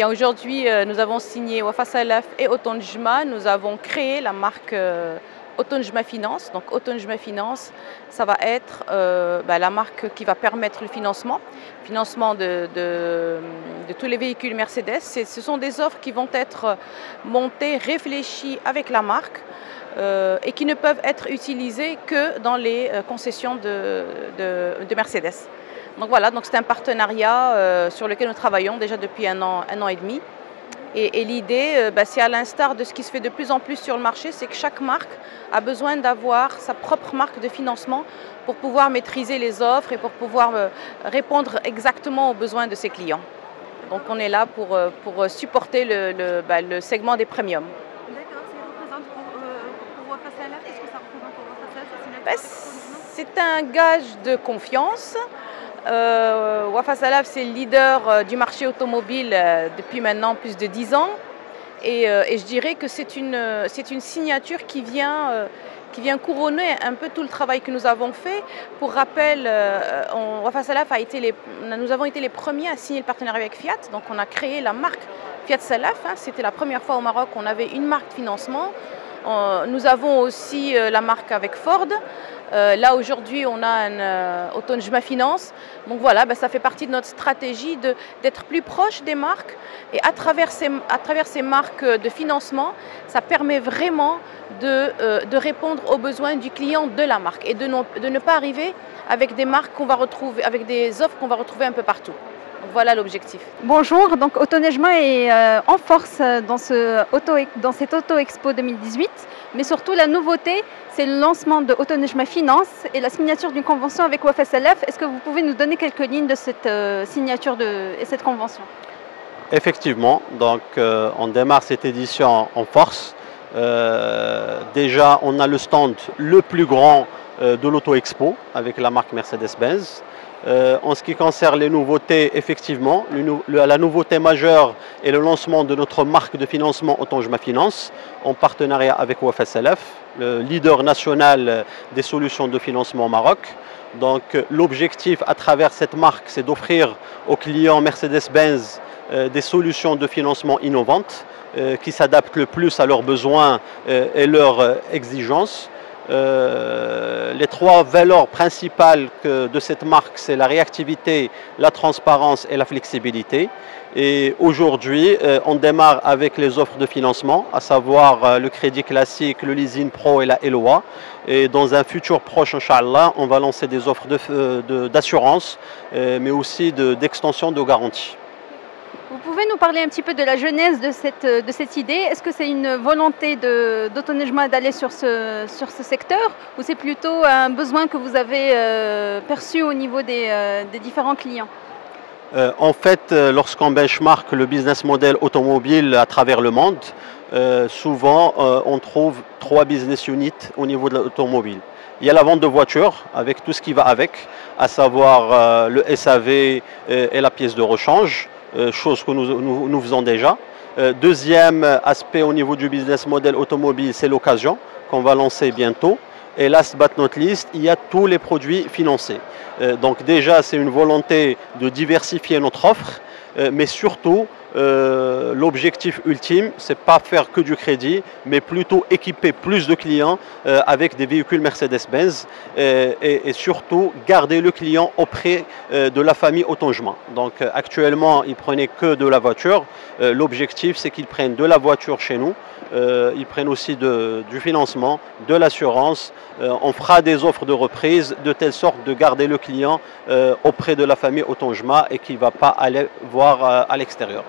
Bien aujourd'hui, nous avons signé Wafa Salaf et Autonjma. Nous avons créé la marque Autonjma Finance. Donc Autonjma Finance, ça va être la marque qui va permettre le financement de tous les véhicules Mercedes. Ce sont des offres qui vont être montées, réfléchies avec la marque et qui ne peuvent être utilisées que dans les concessions de Mercedes. Donc voilà, donc c'est un partenariat sur lequel nous travaillons déjà depuis un an et demi. Et l'idée, c'est à l'instar de ce qui se fait de plus en plus sur le marché, c'est que chaque marque a besoin d'avoir sa propre marque de financement pour pouvoir maîtriser les offres et pour pouvoir répondre exactement aux besoins de ses clients. Donc on est là pour supporter le segment des premiums. D'accord, ça représente pour Wafa Salaf, qu'est-ce que ça représente pour Wafa Salaf? C'est un gage de confiance. Wafa Salaf, c'est le leader du marché automobile depuis maintenant plus de 10 ans. Et je dirais que c'est une signature qui vient couronner un peu tout le travail que nous avons fait. Pour rappel, Wafa Salaf nous avons été les premiers à signer le partenariat avec Fiat. Donc on a créé la marque Fiat Salaf. C'était la première fois au Maroc qu'on avait une marque de financement. Nous avons aussi la marque avec Ford. Là aujourd'hui on a un Autonjma Finance. Donc voilà, ça fait partie de notre stratégie d'être plus proche des marques. Et à travers ces marques de financement, ça permet vraiment de répondre aux besoins du client de la marque et de ne pas arriver avec des marques qu'on va retrouver, avec des offres qu'on va retrouver un peu partout. Donc voilà l'objectif. Bonjour, donc Autonjma est en force dans cette Auto Expo 2018, mais surtout la nouveauté, c'est le lancement de Autonjma Finance et la signature d'une convention avec Wafa Salaf. Est-ce que vous pouvez nous donner quelques lignes de cette signature et cette convention? Effectivement, donc on démarre cette édition en force. Déjà, on a le stand le plus grand de l'Auto Expo avec la marque Mercedes-Benz. En ce qui concerne les nouveautés, effectivement, la nouveauté majeure est le lancement de notre marque de financement Autonjma Finance en partenariat avec Wafa Salaf, le leader national des solutions de financement au Maroc. Donc l'objectif à travers cette marque, c'est d'offrir aux clients Mercedes-Benz des solutions de financement innovantes qui s'adaptent le plus à leurs besoins et leurs exigences. Les trois valeurs principales de cette marque, c'est la réactivité, la transparence et la flexibilité. Et aujourd'hui, on démarre avec les offres de financement, à savoir le crédit classique, le leasing pro et la LOA. Et dans un futur proche, Inch'Allah, on va lancer des offres d'assurance, mais aussi d'extension de garantie. Vous pouvez nous parler un petit peu de la genèse de cette idée? Est-ce que c'est une volonté d'Autonjma d'aller sur ce secteur ou c'est plutôt un besoin que vous avez perçu au niveau des différents clients? En fait, lorsqu'on benchmark le business model automobile à travers le monde, souvent on trouve trois business units au niveau de l'automobile. Il y a la vente de voitures avec tout ce qui va avec, à savoir le SAV et la pièce de rechange. Chose que nous faisons déjà. Deuxième aspect au niveau du business model automobile, c'est l'occasion qu'on va lancer bientôt. Et last but not least, il y a tous les produits financés. Donc déjà, c'est une volonté de diversifier notre offre, mais surtout, l'objectif ultime, c'est pas faire que du crédit, mais plutôt équiper plus de clients avec des véhicules Mercedes-Benz et surtout garder le client auprès de la famille Autonjma. Donc actuellement, ils prenaient que de la voiture. L'objectif, c'est qu'ils prennent de la voiture chez nous. Ils prennent aussi du financement, de l'assurance. On fera des offres de reprise de telle sorte de garder le client auprès de la famille Autonjma et qu'il ne va pas aller voir à l'extérieur.